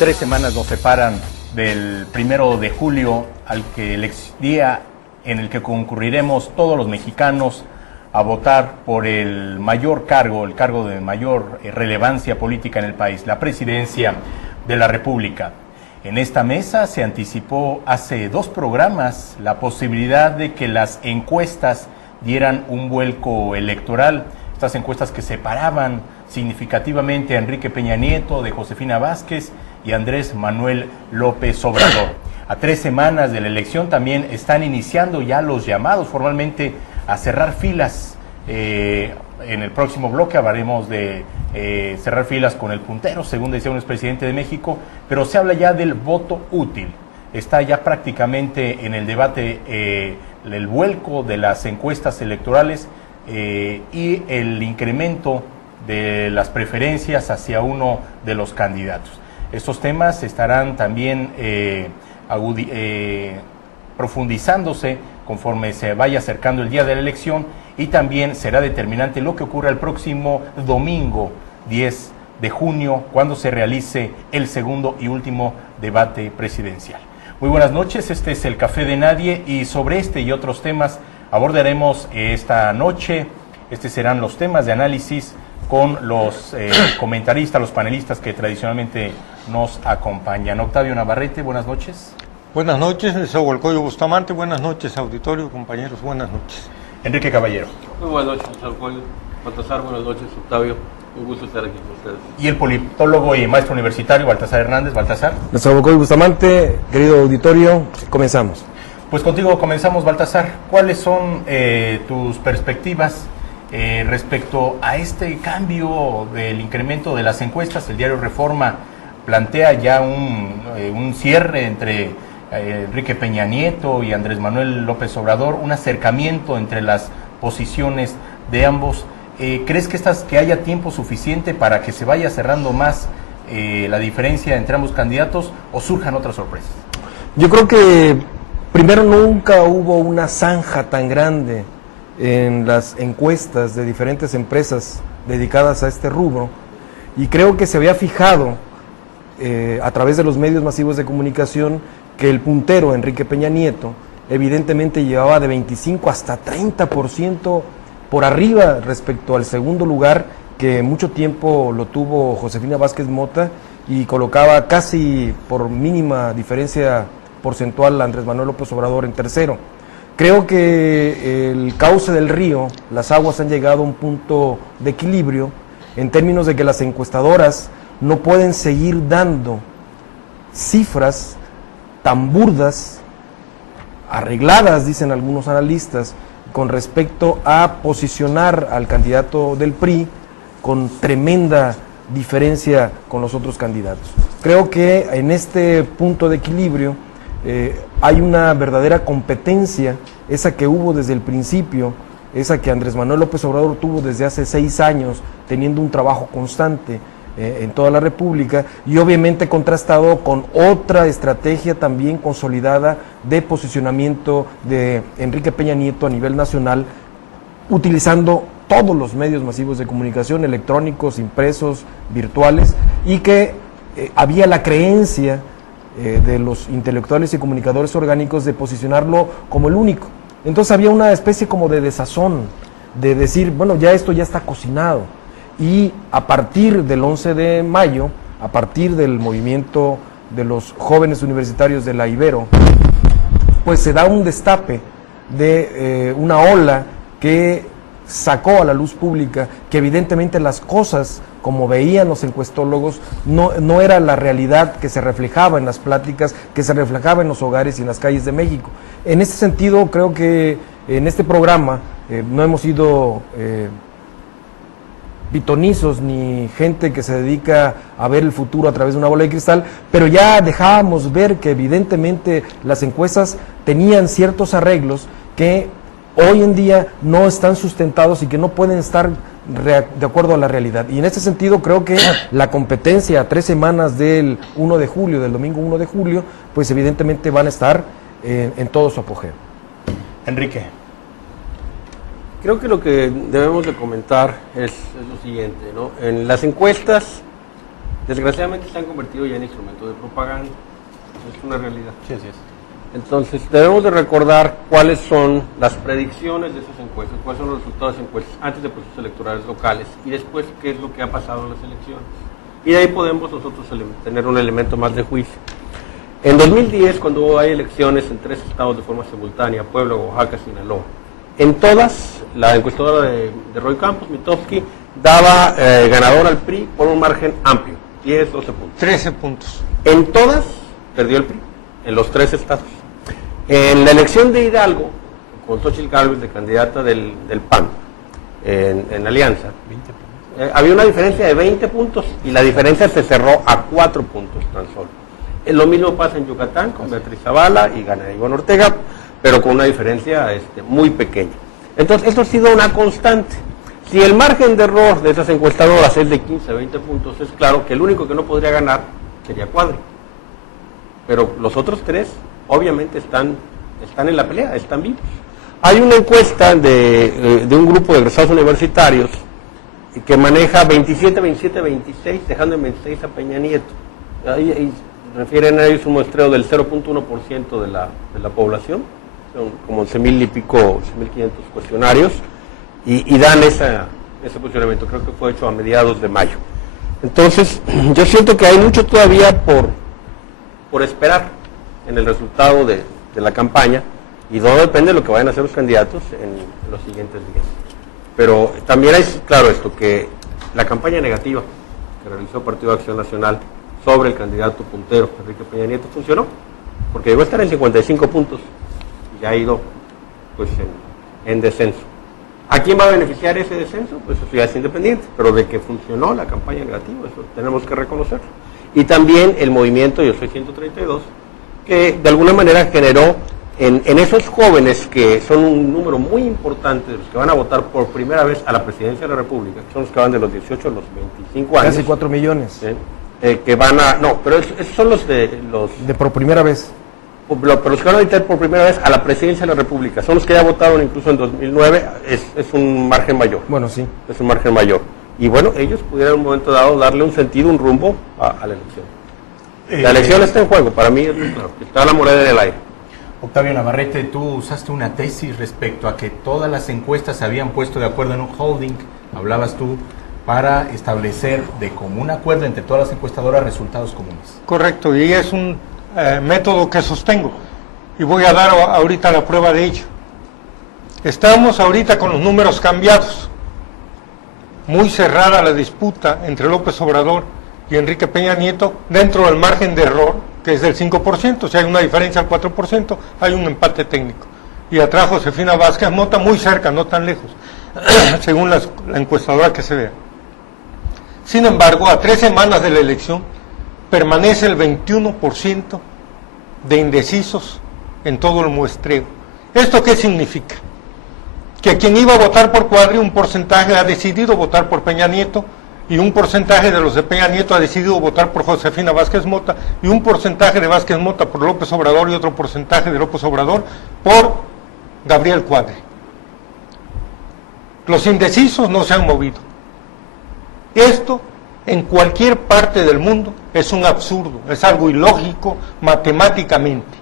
3 semanas nos separan del 1 de julio, el día en el que concurriremos todos los mexicanos a votar por el mayor cargo, el cargo de mayor relevancia política en el país, la presidencia de la República. En esta mesa se anticipó hace 2 programas la posibilidad de que las encuestas dieran un vuelco electoral. Estas encuestas que separaban significativamente a Enrique Peña Nieto de Josefina Vázquez y Andrés Manuel López Obrador. A 3 semanas de la elección también están iniciando ya los llamados formalmente a cerrar filas. En el próximo bloque hablaremos de cerrar filas con el puntero, según decía un expresidente de México, pero se habla ya del voto útil. Está ya prácticamente en el debate el vuelco de las encuestas electorales y el incremento de las preferencias hacia uno de los candidatos. Estos temas estarán también profundizándose conforme se vaya acercando el día de la elección, y también será determinante lo que ocurra el próximo domingo 10 de junio, cuando se realice el segundo y último debate presidencial. Muy buenas noches, este es el Café de Nadie, y sobre este y otros temas abordaremos esta noche. Estos serán los temas de análisis con los comentaristas, los panelistas que tradicionalmente nos acompañan. Octavio Navarrete, buenas noches. Buenas noches, Nezahualcóyotl Bustamante. Buenas noches, auditorio, compañeros. Buenas noches. Enrique Caballero. Muy buenas noches, Nezahualcóyotl. Baltasar, buenas noches, Octavio. Un gusto estar aquí con ustedes. Y el politólogo y maestro universitario Baltasar Hernández. Baltasar. Nezahualcóyotl Bustamante, querido auditorio, comenzamos. Pues contigo comenzamos, Baltasar. ¿Cuáles son tus perspectivas respecto a este cambio del incremento de las encuestas? El diario Reforma plantea ya un cierre entre Enrique Peña Nieto y Andrés Manuel López Obrador, un acercamiento entre las posiciones de ambos. ¿Crees que haya tiempo suficiente para que se vaya cerrando más la diferencia entre ambos candidatos, o surjan otras sorpresas? Yo creo que primero nunca hubo una zanja tan grande en las encuestas de diferentes empresas dedicadas a este rubro, y creo que se había fijado a través de los medios masivos de comunicación que el puntero, Enrique Peña Nieto, evidentemente llevaba de 25 hasta 30% por arriba respecto al segundo lugar, que mucho tiempo lo tuvo Josefina Vázquez Mota, y colocaba casi por mínima diferencia porcentual a Andrés Manuel López Obrador en tercero. Creo que el cauce del río, las aguas han llegado a un punto de equilibrio, en términos de que las encuestadoras no pueden seguir dando cifras tan burdas, arregladas, dicen algunos analistas, con respecto a posicionar al candidato del PRI con tremenda diferencia con los otros candidatos. Creo que en este punto de equilibrio hay una verdadera competencia, esa que hubo desde el principio, esa que Andrés Manuel López Obrador tuvo desde hace 6 años, teniendo un trabajo constante en toda la República, y obviamente contrastado con otra estrategia también consolidada de posicionamiento de Enrique Peña Nieto a nivel nacional, utilizando todos los medios masivos de comunicación, electrónicos, impresos, virtuales, y que había la creencia de los intelectuales y comunicadores orgánicos de posicionarlo como el único. Entonces había una especie como de desazón, de decir, bueno, ya esto ya está cocinado. Y a partir del 11 de mayo, a partir del movimiento de los jóvenes universitarios de la Ibero, pues se da un destape de una ola que sacó a la luz pública que evidentemente las cosas, como veían los encuestólogos, no era la realidad que se reflejaba en las pláticas, que se reflejaba en los hogares y en las calles de México. En este sentido, creo que en este programa no hemos sido pitonizos ni gente que se dedica a ver el futuro a través de una bola de cristal, pero ya dejábamos ver que evidentemente las encuestas tenían ciertos arreglos que hoy en día no están sustentados y que no pueden estar de acuerdo a la realidad. Y en este sentido creo que la competencia a 3 semanas del 1 de julio, del domingo 1 de julio, pues evidentemente van a estar en todo su apogeo. Enrique. Creo que lo que debemos de comentar es lo siguiente, ¿no? En las encuestas desgraciadamente se han convertido ya en instrumentos de propaganda. Es una realidad. Sí, así es. Entonces, debemos de recordar cuáles son las predicciones de esas encuestas, cuáles son los resultados de las encuestas antes de procesos electorales locales y después qué es lo que ha pasado en las elecciones. Y de ahí podemos nosotros tener un elemento más de juicio. En 2010, cuando hay elecciones en 3 estados de forma simultánea, Puebla, Oaxaca, Sinaloa, en todas, la encuestadora de Roy Campos, Mitofsky, daba ganador al PRI por un margen amplio, 10, 12 puntos. 13 puntos. En todas, perdió el PRI, en los 3 estados. En la elección de Hidalgo, con Xochitl Gálvez de candidata del PAN, en alianza, había una diferencia de 20 puntos y la diferencia se cerró a 4 puntos tan solo. Lo mismo pasa en Yucatán con Beatriz Zavala y gana Iván Ortega, pero con una diferencia muy pequeña. Entonces, esto ha sido una constante. Si el margen de error de esas encuestadoras es de 15 a 20 puntos, es claro que el único que no podría ganar sería Cuadri. Pero los otros 3, obviamente, están en la pelea, están vivos. Hay una encuesta de un grupo de egresados universitarios que maneja 27, 27, 26, dejando en 26 a Peña Nieto. Ahí refieren a ellos un muestreo del 0.1% de la población, son como 11,000 y pico, 11,500 cuestionarios, y dan ese posicionamiento. Creo que fue hecho a mediados de mayo. Entonces, yo siento que hay mucho todavía por esperar en el resultado de la campaña, y todo depende de lo que vayan a hacer los candidatos en los siguientes días. Pero también es claro esto, que la campaña negativa que realizó el Partido de Acción Nacional sobre el candidato puntero, Enrique Peña Nieto, funcionó, porque llegó a estar en 55 puntos y ha ido pues en descenso. ¿A quién va a beneficiar ese descenso? Pues eso ya es independiente, pero de que funcionó la campaña negativa, eso tenemos que reconocerlo. Y también el movimiento Yo Soy 132, que de alguna manera generó en esos jóvenes, que son un número muy importante de los que van a votar por primera vez a la presidencia de la República, que son los que van de los 18 a los 25 años. Casi 4 millones. Que van a... No, pero esos son los de por primera vez. Pero los que van a votar por primera vez a la presidencia de la República, son los que ya votaron incluso en 2009, es un margen mayor. Bueno, sí. Es un margen mayor. Y bueno, ellos pudieran en un momento dado darle un sentido, un rumbo a la elección. La elección está en juego, para mí es muy claro, está la moneda en el aire. Octavio Navarrete, tú usaste una tesis respecto a que todas las encuestas se habían puesto de acuerdo en un holding, hablabas tú, para establecer de común acuerdo entre todas las encuestadoras resultados comunes. Correcto, y es un método que sostengo, y voy a dar ahorita la prueba de ello. Estamos ahorita con los números cambiados, muy cerrada la disputa entre López Obrador y Enrique Peña Nieto dentro del margen de error, que es del 5%, si hay una diferencia al 4%, hay un empate técnico. Y atrás Josefina Vázquez Mota, muy cerca, no tan lejos, según la encuestadora que se vea. Sin embargo, a 3 semanas de la elección, permanece el 21% de indecisos en todo el muestreo. ¿Esto qué significa? Que quien iba a votar por Cuadri, un porcentaje ha decidido votar por Peña Nieto, y un porcentaje de los de Peña Nieto ha decidido votar por Josefina Vázquez Mota, y un porcentaje de Vázquez Mota por López Obrador, y otro porcentaje de López Obrador por Gabriel Cuadri. Los indecisos no se han movido. Esto, en cualquier parte del mundo, es un absurdo, es algo ilógico matemáticamente.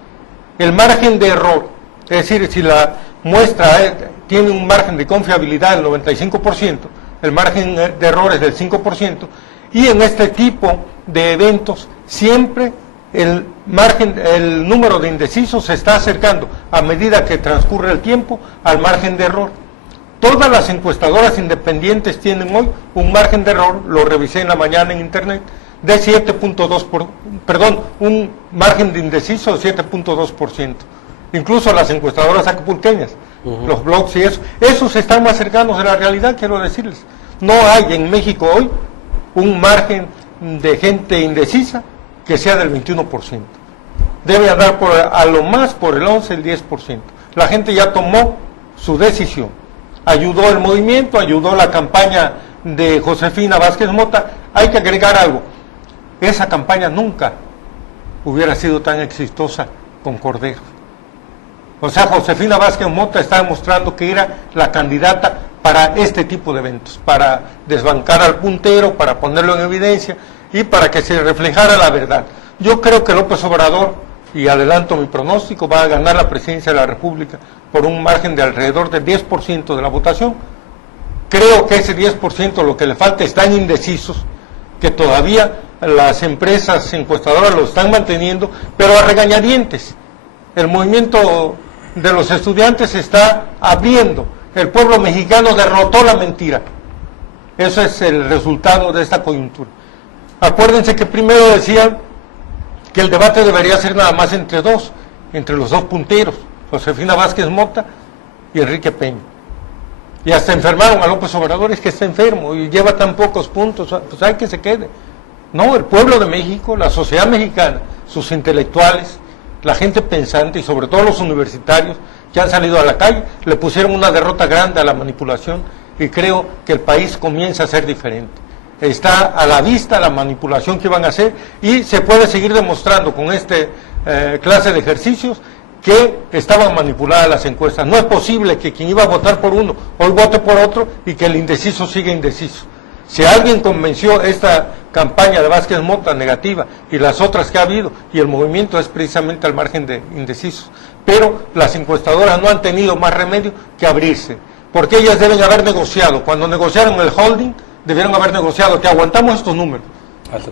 El margen de error, es decir, si la muestra tiene un margen de confiabilidad del 95%, el margen de error es del 5%, y en este tipo de eventos siempre el número de indecisos se está acercando a medida que transcurre el tiempo al margen de error. Todas las encuestadoras independientes tienen hoy un margen de error, lo revisé en la mañana en internet, de 7.2%, un margen de indeciso de 7.2%. Incluso las encuestadoras acapulqueñas, los blogs y esos están más cercanos de la realidad, quiero decirles. No hay en México hoy un margen de gente indecisa que sea del 21%. Debe andar a lo más por el 11, el 10%. La gente ya tomó su decisión. Ayudó el movimiento, ayudó la campaña de Josefina Vázquez Mota. Hay que agregar algo. Esa campaña nunca hubiera sido tan exitosa con Cordero. O sea, Josefina Vázquez Mota está demostrando que era la candidata para este tipo de eventos, para desbancar al puntero, para ponerlo en evidencia. y para que se reflejara la verdad. Yo creo que López Obrador, y adelanto mi pronóstico, va a ganar la presidencia de la República por un margen de alrededor del 10% de la votación. Creo que ese 10% lo que le falta están indecisos, que todavía las empresas encuestadoras lo están manteniendo, pero a regañadientes. El movimiento de los estudiantes se está abriendo. El pueblo mexicano derrotó la mentira. Eso es el resultado de esta coyuntura. Acuérdense que primero decían que el debate debería ser nada más entre los dos punteros, Josefina Vázquez Mota y Enrique Peña. Y hasta enfermaron a López Obrador, es que está enfermo y lleva tan pocos puntos, pues hay que se quede. No, el pueblo de México, la sociedad mexicana, sus intelectuales, la gente pensante y sobre todo los universitarios que han salido a la calle, le pusieron una derrota grande a la manipulación y creo que el país comienza a ser diferente. Está a la vista la manipulación que van a hacer y se puede seguir demostrando con este clase de ejercicios que estaban manipuladas las encuestas. No es posible que quien iba a votar por uno hoy vote por otro y que el indeciso siga indeciso. Si alguien convenció esta campaña de Vázquez Mota negativa y las otras que ha habido, y el movimiento es precisamente al margen de indecisos, pero las encuestadoras no han tenido más remedio que abrirse, porque ellas deben haber negociado. Cuando negociaron el holding, debieron haber negociado que aguantamos estos números,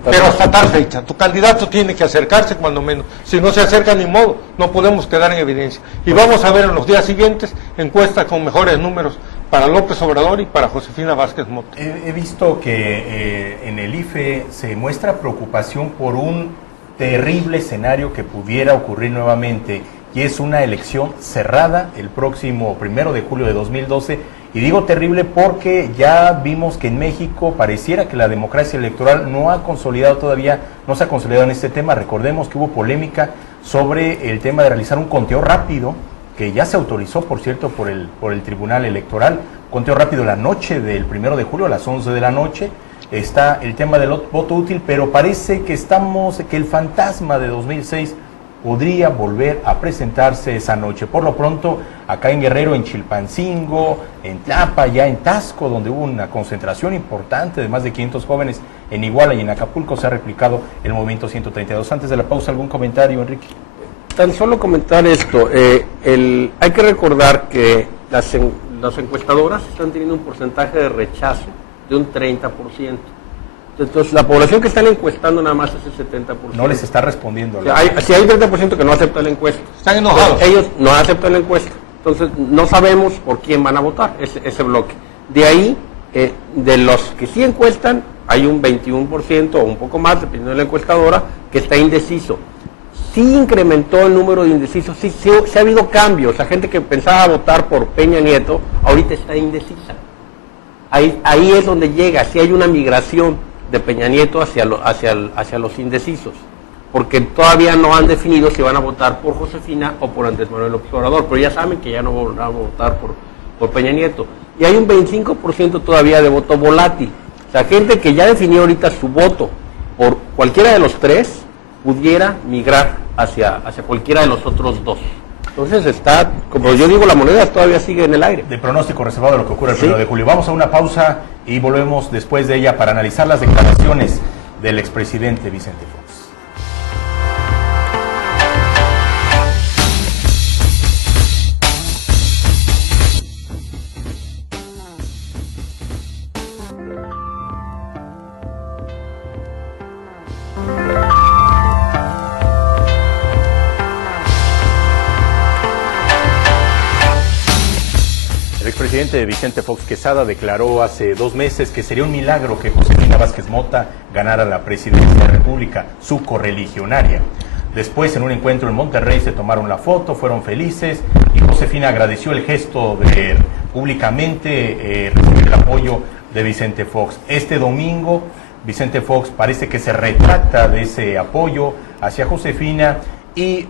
pero hasta tal fecha. Tu candidato tiene que acercarse cuando menos. Si no se acerca, ni modo, no podemos quedar en evidencia. Y vamos a ver en los días siguientes encuestas con mejores números para López Obrador y para Josefina Vázquez Mota. He visto que en el IFE se muestra preocupación por un terrible escenario que pudiera ocurrir nuevamente, y es una elección cerrada el próximo 1 de julio de 2012. Y digo terrible porque ya vimos que en México pareciera que la democracia electoral no ha consolidado todavía, no se ha consolidado en este tema. Recordemos que hubo polémica sobre el tema de realizar un conteo rápido, que ya se autorizó, por cierto, por el Tribunal Electoral. Conteo rápido la noche del 1 de julio a las 11 de la noche. Está el tema del voto útil, pero parece que el fantasma de 2006 podría volver a presentarse esa noche. Por lo pronto, acá en Guerrero, en Chilpancingo, en Tlapa, ya en Tasco, donde hubo una concentración importante de más de 500 jóvenes, en Iguala y en Acapulco se ha replicado el movimiento 132. Antes de la pausa, ¿algún comentario, Enrique? Tan solo comentar esto, hay que recordar que las encuestadoras están teniendo un porcentaje de rechazo de un 30%. Entonces, la población que están encuestando nada más es el 70%. No les está respondiendo. O sea, hay un 30% que no acepta la encuesta. Están enojados. Ellos no aceptan la encuesta. Entonces, no sabemos por quién van a votar ese bloque. De ahí, de los que sí encuestan, hay un 21% o un poco más, dependiendo de la encuestadora, que está indeciso. Sí incrementó el número de indecisos, sí ha habido cambios. La gente que pensaba votar por Peña Nieto, ahorita está indecisa. Ahí es donde llega, sí hay una migración de Peña Nieto hacia los indecisos, porque todavía no han definido si van a votar por Josefina o por Andrés Manuel López Obrador, pero ya saben que ya no van a votar por Peña Nieto. Y hay un 25% todavía de voto volátil. O sea, gente que ya definió ahorita su voto por cualquiera de los tres, pudiera migrar hacia cualquiera de los otros dos. Entonces está, como yo digo, la moneda todavía sigue en el aire. De pronóstico reservado de lo que ocurre el 1 de julio. Vamos a una pausa y volvemos después de ella para analizar las declaraciones del expresidente Vicente Fox. El presidente Vicente Fox Quesada declaró hace 2 meses que sería un milagro que Josefina Vázquez Mota ganara la presidencia de la República, su correligionaria. Después, en un encuentro en Monterrey, se tomaron la foto, fueron felices y Josefina agradeció el gesto de públicamente recibir el apoyo de Vicente Fox. Este domingo, Vicente Fox parece que se retracta de ese apoyo hacia Josefina y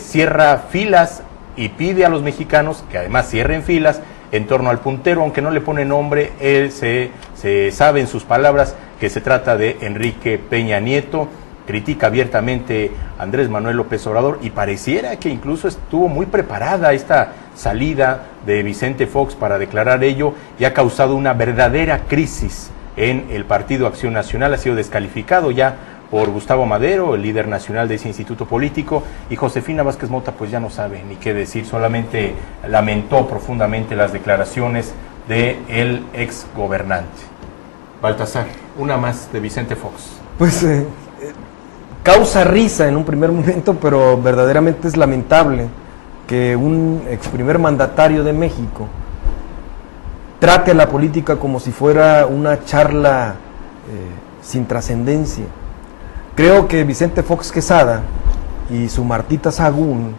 cierra filas y pide a los mexicanos que además cierren filas en torno al puntero, aunque no le pone nombre. Él se sabe en sus palabras que se trata de Enrique Peña Nieto. Critica abiertamente a Andrés Manuel López Obrador y pareciera que incluso estuvo muy preparada esta salida de Vicente Fox para declarar ello y ha causado una verdadera crisis en el Partido Acción Nacional. Ha sido descalificado ya por Gustavo Madero, el líder nacional de ese instituto político, y Josefina Vázquez Mota pues ya no sabe ni qué decir, solamente lamentó profundamente las declaraciones del ex gobernante. Baltasar, una más de Vicente Fox. Pues causa risa en un primer momento, pero verdaderamente es lamentable que un ex primer mandatario de México trate a la política como si fuera una charla sin trascendencia. Creo que Vicente Fox Quesada y su Martita Sagún,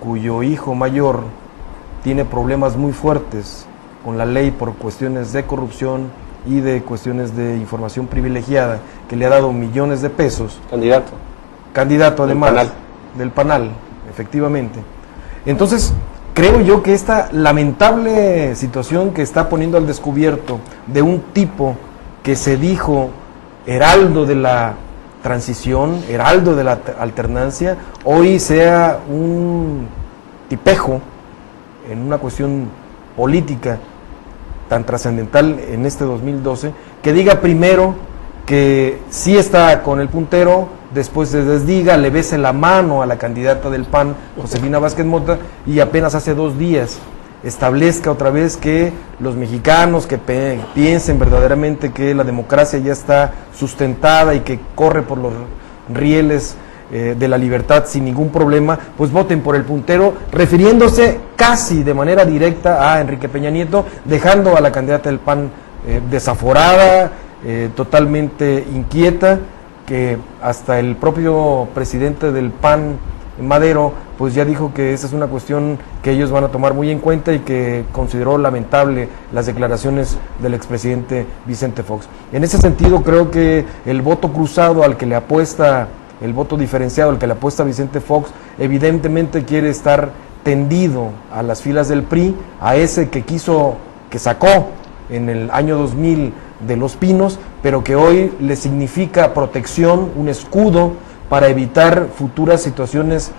cuyo hijo mayor tiene problemas muy fuertes con la ley por cuestiones de corrupción y de cuestiones de información privilegiada, que le ha dado millones de pesos. Candidato además del PANAL, efectivamente. Entonces, creo yo que esta lamentable situación que está poniendo al descubierto de un tipo que se dijo heraldo de la transición, heraldo de la alternancia, hoy sea un tipejo en una cuestión política tan trascendental en este 2012, que diga primero que sí está con el puntero, después se desdiga, le bese la mano a la candidata del PAN, Josefina Vázquez Mota, y apenas hace 2 días establezca otra vez que los mexicanos que piensen verdaderamente que la democracia ya está sustentada y que corre por los rieles de la libertad sin ningún problema, pues voten por el puntero, refiriéndose casi de manera directa a Enrique Peña Nieto, dejando a la candidata del PAN desaforada, totalmente inquieta, que hasta el propio presidente del PAN, Madero, pues ya dijo que esa es una cuestión que ellos van a tomar muy en cuenta y que consideró lamentable las declaraciones del expresidente Vicente Fox. En ese sentido, creo que el voto cruzado al que le apuesta, el voto diferenciado al que le apuesta Vicente Fox, evidentemente quiere estar tendido a las filas del PRI, a ese que sacó en el año 2000 de Los Pinos, pero que hoy le significa protección, un escudo para evitar futuras situaciones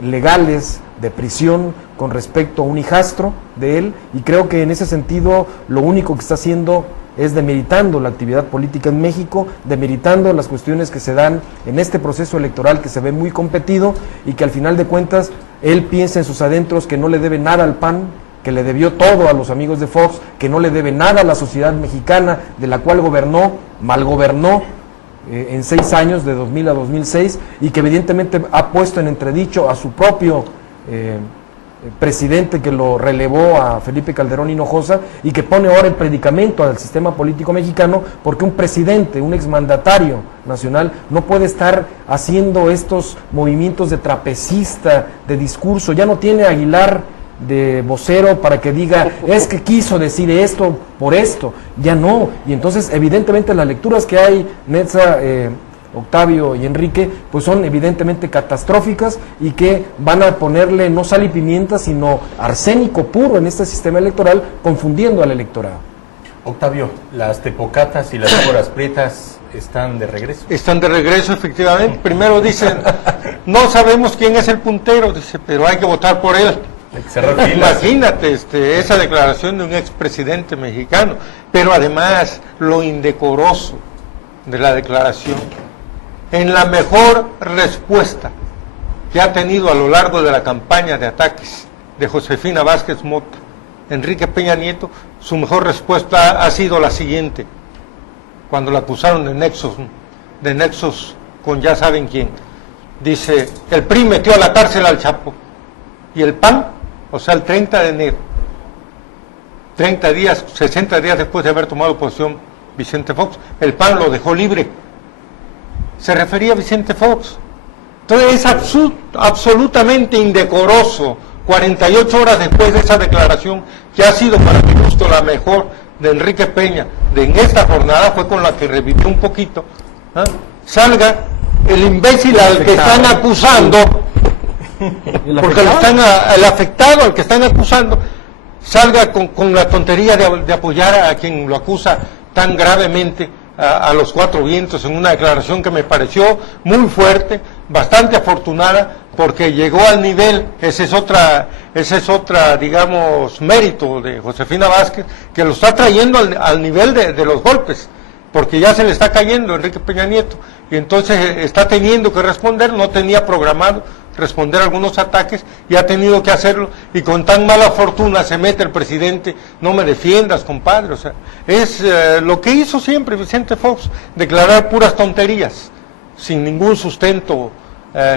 legales de prisión con respecto a un hijastro de él, y creo que en ese sentido lo único que está haciendo es demeritando la actividad política en México, demeritando las cuestiones que se dan en este proceso electoral que se ve muy competido y que al final de cuentas él piensa en sus adentros que no le debe nada al PAN, que le debió todo a los amigos de Fox, que no le debe nada a la sociedad mexicana de la cual malgobernó en 6 años, de 2000 a 2006, y que evidentemente ha puesto en entredicho a su propio presidente que lo relevó, a Felipe Calderón Hinojosa, y que pone ahora el predicamento al sistema político mexicano, porque un presidente, un exmandatario nacional, no puede estar haciendo estos movimientos de trapecista, de discurso. Ya no tiene a Aguilar de vocero para que diga, es que quiso decir esto por esto, ya no. Y entonces evidentemente las lecturas que hay, Netza, Octavio y Enrique, pues son evidentemente catastróficas y que van a ponerle no sal y pimienta, sino arsénico puro en este sistema electoral, confundiendo al electorado. Octavio, las tepocatas y las víboras prietas están de regreso. Están de regreso, efectivamente. Primero dicen, no sabemos quién es el puntero, dice, pero hay que votar por él. Imagínate esa declaración de un expresidente mexicano, pero además lo indecoroso de la declaración, en la mejor respuesta que ha tenido a lo largo de la campaña de ataques de Josefina Vázquez Mota, Enrique Peña Nieto, su mejor respuesta ha sido la siguiente, cuando la acusaron de nexos con ya saben quién. Dice, el PRI metió a la cárcel al Chapo, y el PAN, o sea, el 30 de enero, 60 días después de haber tomado posesión Vicente Fox, el PAN lo dejó libre. Se refería a Vicente Fox. Entonces es absolutamente indecoroso, 48 horas después de esa declaración, que ha sido para mi gusto la mejor de Enrique Peña, en esta jornada, fue con la que revivió un poquito, salga el imbécil al que están acusando, porque el afectado al que están acusando, salga con la tontería de apoyar a quien lo acusa tan gravemente a los 4 vientos, en una declaración que me pareció muy fuerte, bastante afortunada, porque llegó al nivel, ese es otra, digamos, mérito de Josefina Vázquez, que lo está trayendo al nivel de los golpes. porque ya se le está cayendo Enrique Peña Nieto, y entonces está teniendo que responder, no tenía programado responder a algunos ataques, y ha tenido que hacerlo, y con tan mala fortuna se mete el presidente, no me defiendas, compadre, o sea, es lo que hizo siempre Vicente Fox, declarar puras tonterías, sin ningún sustento,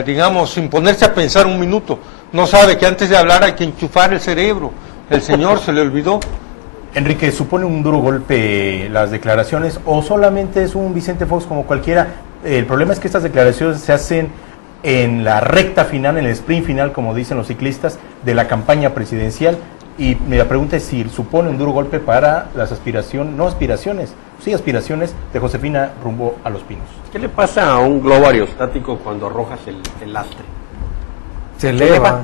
digamos, sin ponerse a pensar un minuto, no sabe que antes de hablar hay que enchufar el cerebro, el señor se le olvidó. Enrique, ¿supone un duro golpe las declaraciones o solamente es un Vicente Fox como cualquiera? El problema es que estas declaraciones se hacen en la recta final, en el sprint final, como dicen los ciclistas, de la campaña presidencial. Y la pregunta es si supone un duro golpe para las aspiraciones de Josefina rumbo a Los Pinos. ¿Qué le pasa a un globo aerostático cuando arrojas el lastre? Se eleva.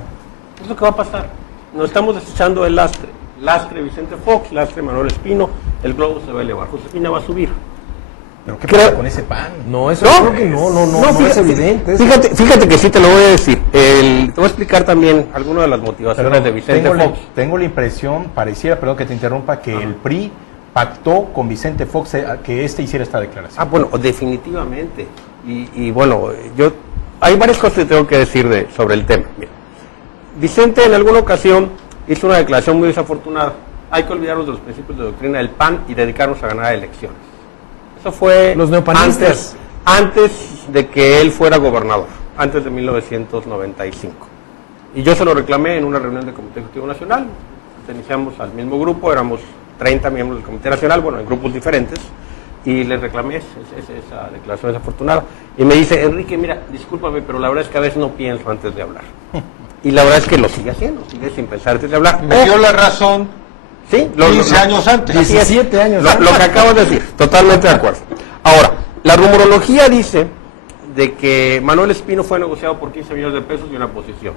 Es lo que va a pasar. Nos estamos desechando el lastre. Lastre Vicente Fox, lastre Manuel Espino, el globo se va a elevar. Josefina va a subir. ¿Pero qué pasa con ese pan? No, eso creo que no es evidente. Fíjate que sí te lo voy a decir. Te voy a explicar también algunas de las motivaciones de Vicente Fox. Tengo la impresión, perdón que te interrumpa, que el PRI pactó con Vicente Fox que hiciera esta declaración. Bueno, definitivamente. Y bueno, hay varias cosas que tengo que decir sobre el tema. Mira, Vicente en alguna ocasión hizo una declaración muy desafortunada. Hay que olvidarnos de los principios de doctrina del PAN y dedicarnos a ganar elecciones. Eso fue los neopanistas antes de que él fuera gobernador, antes de 1995. Y yo se lo reclamé en una reunión del Comité Ejecutivo Nacional. Iniciamos al mismo grupo, éramos 30 miembros del Comité Nacional, bueno, en grupos diferentes, y les reclamé esa declaración desafortunada. Y me dice, Enrique, mira, discúlpame, pero la verdad es que a veces no pienso antes de hablar. Y la verdad es que lo sigue haciendo, sigue sin pensar antes de hablar. Me dio la razón. Sí, 15 años antes. 17 años antes. Lo que acabas de decir, totalmente de acuerdo. Ahora, la rumorología dice de que Manuel Espino fue negociado por 15 millones de pesos y una posición.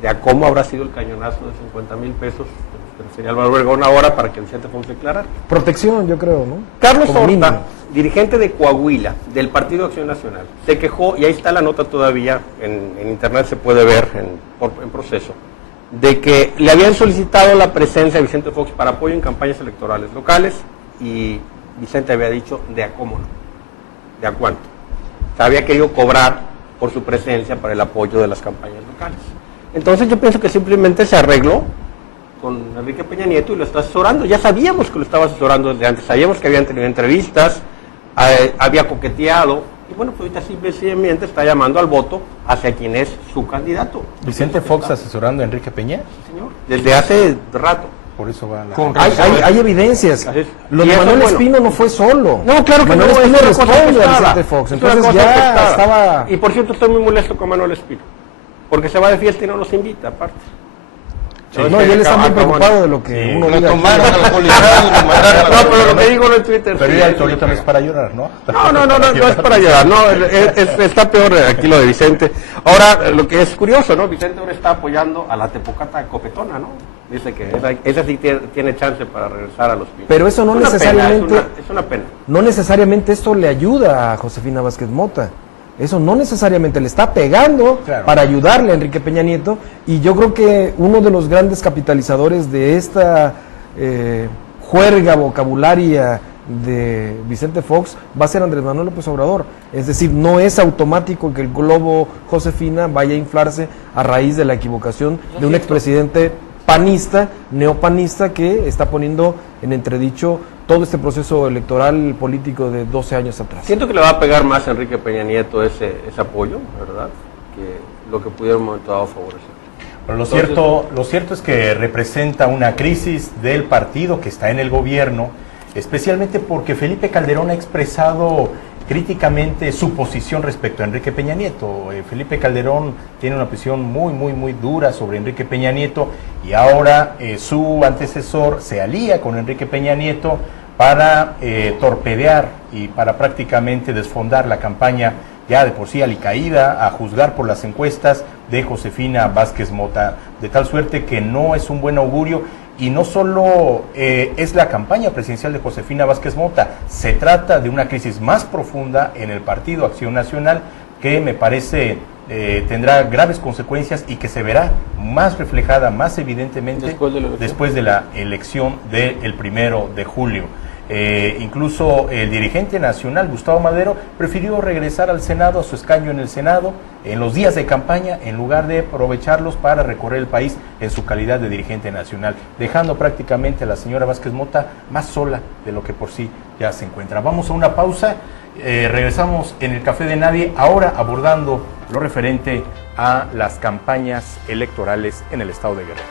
De a cómo habrá sido el cañonazo de 50,000 pesos que sería Álvaro Obregón ahora para que Vicente Fox declarara. Protección, yo creo, ¿no? Carlos Como Horta, mínimo. dirigente de Coahuila, del Partido Acción Nacional, se quejó, y ahí está la nota todavía, en internet se puede ver en proceso, de que le habían solicitado la presencia de Vicente Fox para apoyo en campañas electorales locales, y Vicente había dicho de a cómo no, de a cuánto. O sea, había querido cobrar por su presencia para el apoyo de las campañas locales. Entonces yo pienso que simplemente se arregló con Enrique Peña Nieto y lo está asesorando. Ya sabíamos que lo estaba asesorando desde antes, sabíamos que habían tenido entrevistas, había coqueteado, y bueno, pues ahorita simplemente está llamando al voto hacia quien es su candidato. ¿Vicente Fox asesorando a Enrique Peña? Sí, señor, desde hace rato. Por eso va la... Hay evidencias. Así es. Lo Y de eso, Manuel bueno. Espino no fue solo. No, claro que Manuel no, Espino es una cosa responde a orquestada. Vicente Fox. Es una Entonces cosa ya orquestada. estaba... Y por cierto, estoy muy molesto con Manuel Espino, porque se va de fiesta y no nos invita, aparte. No, y él está muy preocupado de lo que uno Lo diga aquí. tomaron a la policía y lo mandaron a la No, pero lo que digo en Twitter... Pero sí, ya el sí, torito sí. no es para llorar, ¿no? No es para llorar, no, está peor aquí lo de Vicente. Ahora, lo que es curioso, ¿no? Vicente ahora está apoyando a la Tepocata Copetona, ¿no? Dice que esa sí tiene chance para regresar a Los Pinos. Pero eso no Es una necesariamente... pena, es una pena. No necesariamente esto le ayuda a Josefina Vázquez Mota. Eso no necesariamente le está pegando Claro. para ayudarle a Enrique Peña Nieto. Y yo creo que uno de los grandes capitalizadores de esta juerga vocabularia de Vicente Fox va a ser Andrés Manuel López Obrador. Es decir, no es automático que el globo Josefina vaya a inflarse a raíz de la equivocación de un expresidente panista, neopanista, que está poniendo en entredicho todo este proceso electoral político de 12 años atrás. Siento que le va a pegar más a Enrique Peña Nieto ese apoyo, ¿verdad? Que lo que pudiera en un momento dado favorecer. Pero lo cierto es que representa una crisis del partido que está en el gobierno, especialmente porque Felipe Calderón ha expresado críticamente su posición respecto a Enrique Peña Nieto. Felipe Calderón tiene una posición muy dura sobre Enrique Peña Nieto y ahora su antecesor se alía con Enrique Peña Nieto para torpedear y para prácticamente desfondar la campaña ya de por sí alicaída, a juzgar por las encuestas de Josefina Vázquez Mota, de tal suerte que no es un buen augurio. Y no solo es la campaña presidencial de Josefina Vázquez Mota, se trata de una crisis más profunda en el Partido Acción Nacional que me parece tendrá graves consecuencias y que se verá más reflejada, más evidentemente después de la elección del 1 de julio. Incluso el dirigente nacional, Gustavo Madero, prefirió regresar al Senado, a su escaño en el Senado, en los días de campaña, en lugar de aprovecharlos para recorrer el país en su calidad de dirigente nacional, dejando prácticamente a la señora Vázquez Mota más sola de lo que por sí ya se encuentra. Vamos a una pausa, regresamos en el Café de Nadie, ahora abordando lo referente a las campañas electorales en el estado de Guerrero.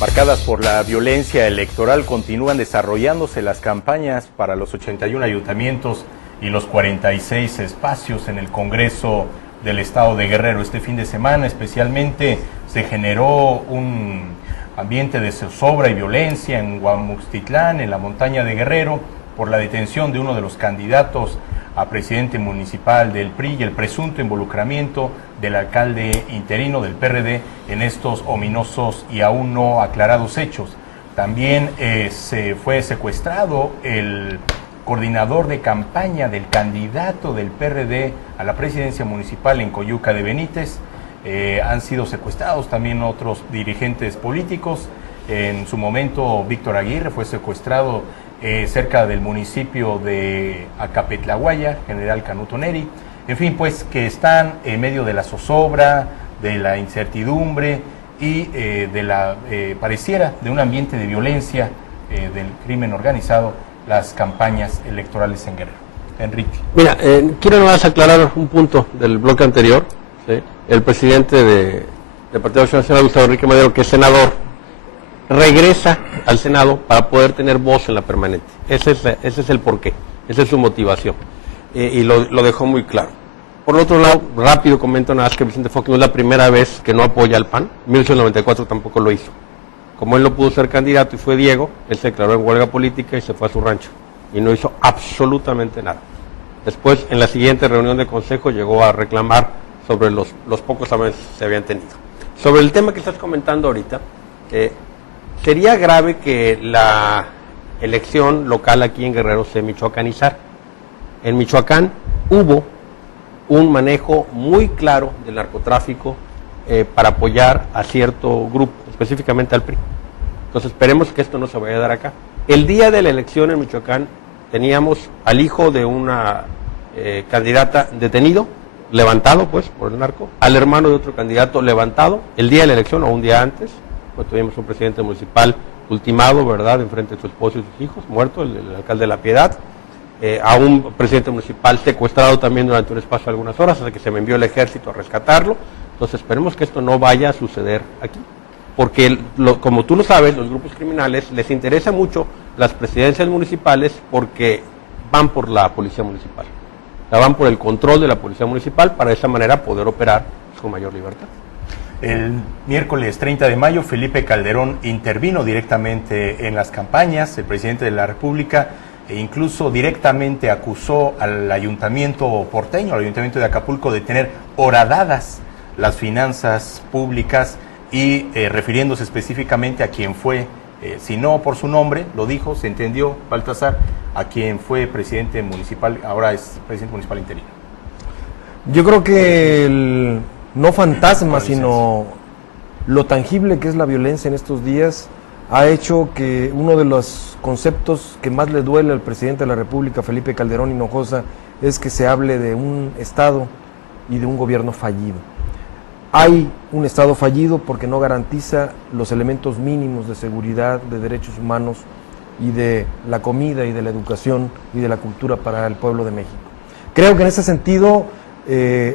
Marcadas por la violencia electoral, continúan desarrollándose las campañas para los 81 ayuntamientos y los 46 espacios en el Congreso del Estado de Guerrero. Este fin de semana especialmente se generó un ambiente de zozobra y violencia en Guamuxtitlán, en la montaña de Guerrero, por la detención de uno de los candidatos a presidente municipal del PRI y el presunto involucramiento del alcalde interino del PRD en estos ominosos y aún no aclarados hechos. También se fue secuestrado el coordinador de campaña del candidato del PRD a la presidencia municipal en Coyuca de Benítez. Han sido secuestrados también otros dirigentes políticos. En su momento, Víctor Aguirre fue secuestrado cerca del municipio de Acapetlahuaya, General Canuto Neri. En fin, pues que están en medio de la zozobra, de la incertidumbre y de la, pareciera, de un ambiente de violencia, del crimen organizado, las campañas electorales en Guerrero. Enrique. Mira, quiero nomás aclarar un punto del bloque anterior. ¿Sí? El presidente del Partido Nacional, Gustavo Enrique Madero, que es senador, regresa al Senado para poder tener voz en la permanente. Ese es el porqué, esa es su motivación. Y lo dejó muy claro. Por otro lado, rápido comento nada más que Vicente Fox no es la primera vez que no apoya al PAN. En 1994 tampoco lo hizo. Como él no pudo ser candidato y fue Diego, él se declaró en huelga política y se fue a su rancho. Y no hizo absolutamente nada. Después, en la siguiente reunión de consejo, llegó a reclamar sobre los pocos avances que se habían tenido. Sobre el tema que estás comentando ahorita, sería grave que la elección local aquí en Guerrero se michoacanizara. En Michoacán hubo un manejo muy claro del narcotráfico para apoyar a cierto grupo, específicamente al PRI. Entonces esperemos que esto no se vaya a dar acá. El día de la elección en Michoacán teníamos al hijo de una candidata detenido, levantado pues por el narco, al hermano de otro candidato levantado, el día de la elección o un día antes, pues tuvimos un presidente municipal ultimado, ¿verdad?, enfrente de su esposo y sus hijos, muerto, el alcalde de La Piedad, a un presidente municipal secuestrado también durante un espacio de algunas horas, hasta que se me envió el ejército a rescatarlo. Entonces esperemos que esto no vaya a suceder aquí, porque como tú lo sabes, los grupos criminales les interesa mucho las presidencias municipales porque van por la policía municipal, van por el control de la policía municipal para de esa manera poder operar con mayor libertad. El miércoles 30 de mayo, Felipe Calderón intervino directamente en las campañas, el presidente de la República, e incluso directamente acusó al ayuntamiento porteño, al ayuntamiento de Acapulco, de tener horadadas las finanzas públicas y refiriéndose específicamente a quien fue, si no por su nombre, lo dijo, se entendió, Baltasar, a quien fue presidente municipal, ahora es presidente municipal interino. Yo creo que el no fantasma, sino lo tangible que es la violencia en estos días ha hecho que uno de los conceptos que más le duele al presidente de la República, Felipe Calderón Hinojosa, es que se hable de un Estado y de un gobierno fallido. Hay un Estado fallido porque no garantiza los elementos mínimos de seguridad, de derechos humanos y de la comida y de la educación y de la cultura para el pueblo de México. Creo que en ese sentido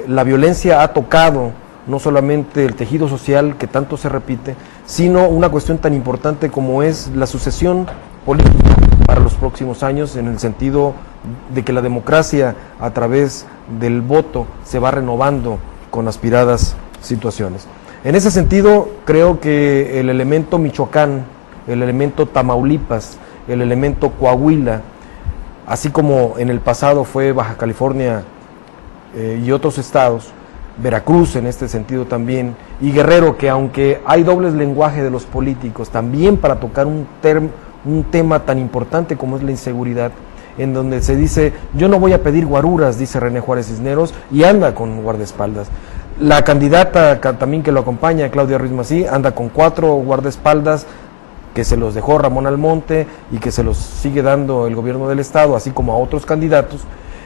la violencia ha tocado no solamente el tejido social que tanto se repite, sino una cuestión tan importante como es la sucesión política para los próximos años, en el sentido de que la democracia a través del voto se va renovando con aspiradas situaciones. En ese sentido, creo que el elemento Michoacán, el elemento Tamaulipas, el elemento Coahuila, así como en el pasado fue Baja California y otros estados, Veracruz en este sentido también, y Guerrero, que aunque hay dobles lenguaje de los políticos, también para tocar un tema tan importante como es la inseguridad, en donde se dice, yo no voy a pedir guaruras, dice René Juárez Cisneros, y anda con guardaespaldas. La candidata también que lo acompaña, Claudia Ruiz Massieu, anda con 4 guardaespaldas que se los dejó Ramón Almonte y que se los sigue dando el gobierno del estado, así como a otros candidatos,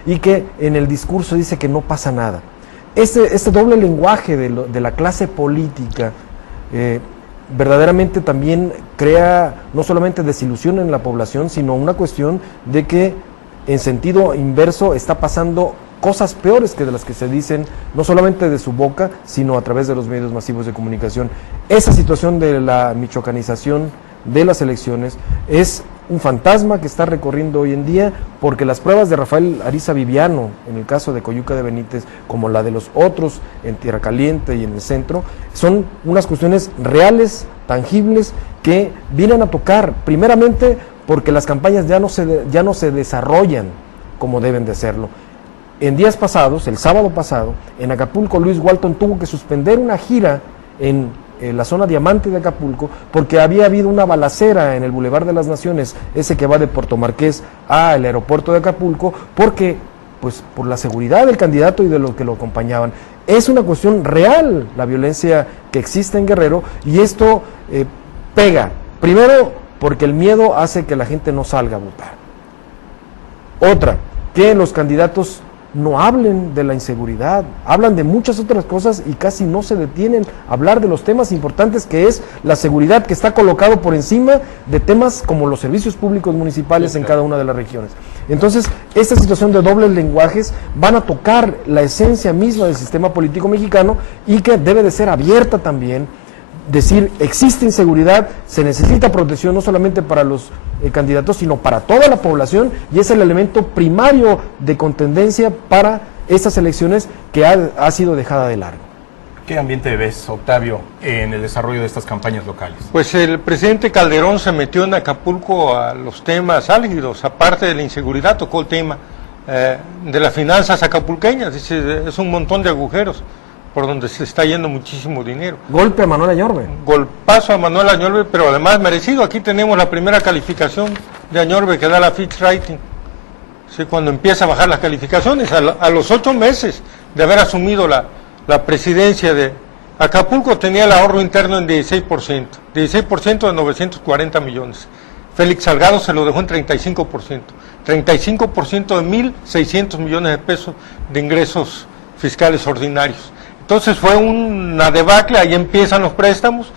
y que en el discurso dice que no pasa nada. Este doble lenguaje de la clase política verdaderamente también crea no solamente desilusión en la población, sino una cuestión de que en sentido inverso está pasando cosas peores que de las que se dicen, no solamente de su boca, sino a través de los medios masivos de comunicación. Esa situación de la michoacanización de las elecciones es un fantasma que está recorriendo hoy en día, porque las pruebas de Rafael Ariza Viviano, en el caso de Coyuca de Benítez, como la de los otros en Tierra Caliente y en el centro, son unas cuestiones reales, tangibles, que vienen a tocar, primeramente porque las campañas ya no se desarrollan como deben de hacerlo. En días pasados, el sábado pasado, en Acapulco, Luis Walton tuvo que suspender una gira en la zona Diamante de Acapulco, porque había habido una balacera en el Boulevard de las Naciones, ese que va de Puerto Marqués al aeropuerto de Acapulco, porque, pues, por la seguridad del candidato y de los que lo acompañaban. Es una cuestión real la violencia que existe en Guerrero, y esto pega, primero, porque el miedo hace que la gente no salga a votar. Otra, que los candidatos no hablen de la inseguridad, hablan de muchas otras cosas y casi no se detienen a hablar de los temas importantes, que es la seguridad, que está colocado por encima de temas como los servicios públicos municipales en cada una de las regiones. Entonces, esta situación de dobles lenguajes van a tocar la esencia misma del sistema político mexicano, y que debe de ser abierta también. Decir, existe inseguridad, se necesita protección no solamente para los candidatos, sino para toda la población, y es el elemento primario de contendencia para estas elecciones que ha sido dejada de largo. ¿Qué ambiente ves, Octavio, en el desarrollo de estas campañas locales? Pues el presidente Calderón se metió en Acapulco a los temas álgidos, aparte de la inseguridad, tocó el tema de las finanzas acapulqueñas. Dice, es un montón de agujeros por donde se está yendo muchísimo dinero. Golpe a Manuel Añorbe. Golpazo a Manuel Añorbe, pero además merecido. Aquí tenemos la primera calificación de Añorbe que da la Fitch Rating. Sí, cuando empieza a bajar las calificaciones, a los 8 meses de haber asumido la presidencia de Acapulco, tenía el ahorro interno en 16%, 16% de 940 millones. Félix Salgado se lo dejó en 35%, 35% de 1.600 millones de pesos de ingresos fiscales ordinarios. Entonces fue una debacle, ahí empiezan los préstamos,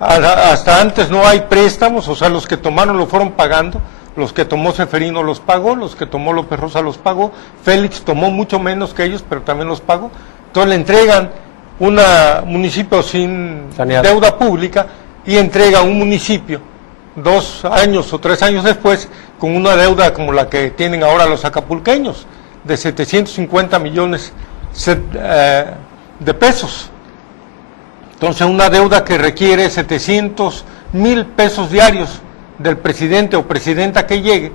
hasta antes no hay préstamos, o sea, los que tomaron lo fueron pagando, los que tomó Seferino los pagó, los que tomó López Rosa los pagó, Félix tomó mucho menos que ellos, pero también los pagó. Entonces le entregan un municipio sin deuda pública y entrega un municipio 2 años o 3 años después con una deuda como la que tienen ahora los acapulqueños, de 750 millones de pesos. Entonces una deuda que requiere 700,000 pesos diarios del presidente o presidenta que llegue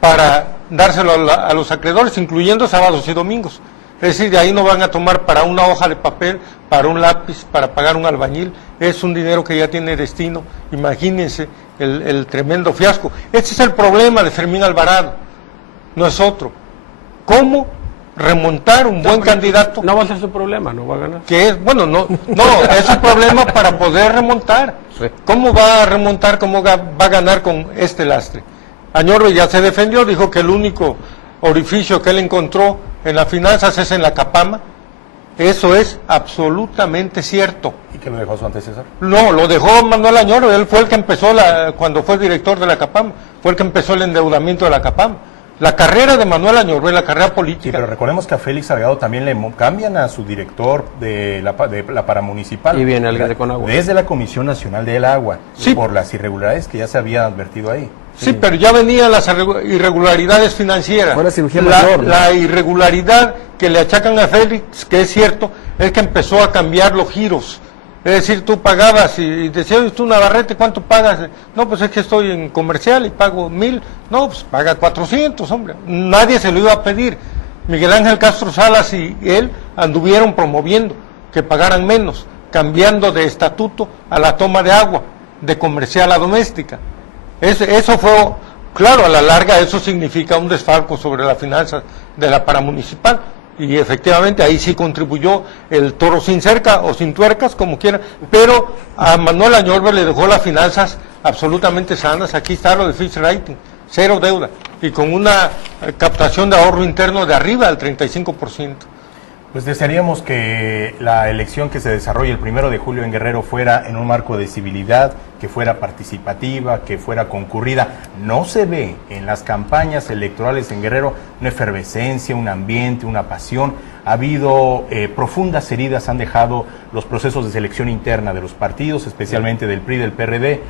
para dárselo a los acreedores, incluyendo sábados y domingos. Es decir, de ahí no van a tomar para una hoja de papel, para un lápiz, para pagar un albañil. Es un dinero que ya tiene destino. Imagínense el tremendo fiasco. Este es el problema de Fermín Alvarado, no es otro. ¿Cómo remontar un buen candidato? No va a ser su problema, no va a ganar. Que es, bueno, no, es un problema para poder remontar. Sí. ¿Cómo va a remontar, cómo va a ganar con este lastre? Añorbe ya se defendió, dijo que el único orificio que él encontró en las finanzas es en la Capama. Eso es absolutamente cierto. ¿Y que lo dejó su antecesor? No, lo dejó Manuel Añorbe, él fue el que empezó, cuando fue director de la Capama, fue el que empezó el endeudamiento de la Capama. La carrera de Manuel Añorbe, la carrera política. Sí, pero recordemos que a Félix Salgado también le cambian a su director de la paramunicipal. Y viene alguien de Conagua. Desde la Comisión Nacional del Agua, sí, por las irregularidades que ya se habían advertido ahí. Sí, pero ya venían las irregularidades financieras. Fue la cirugía mayor, ¿no? La irregularidad que le achacan a Félix, que es cierto, es que empezó a cambiar los giros. Es decir, tú pagabas y decías, tú Navarrete, ¿cuánto pagas? No, pues es que estoy en comercial y pago 1,000. No, pues paga 400, hombre. Nadie se lo iba a pedir. Miguel Ángel Castro Salas y él anduvieron promoviendo que pagaran menos, cambiando de estatuto a la toma de agua, de comercial a doméstica. Eso fue, claro, a la larga eso significa un desfalco sobre las finanzas de la paramunicipal, y efectivamente ahí sí contribuyó el toro sin cerca o sin tuercas, como quieran, pero a Manuel Añorbe le dejó las finanzas absolutamente sanas. Aquí está lo de Fitch Rating, cero deuda, y con una captación de ahorro interno de arriba del 35%. Pues desearíamos que la elección que se desarrolle el 1 de julio en Guerrero fuera en un marco de civilidad, que fuera participativa, que fuera concurrida. No se ve en las campañas electorales en Guerrero una efervescencia, un ambiente, una pasión. Ha habido profundas heridas, han dejado los procesos de selección interna de los partidos, especialmente del PRI y del PRD.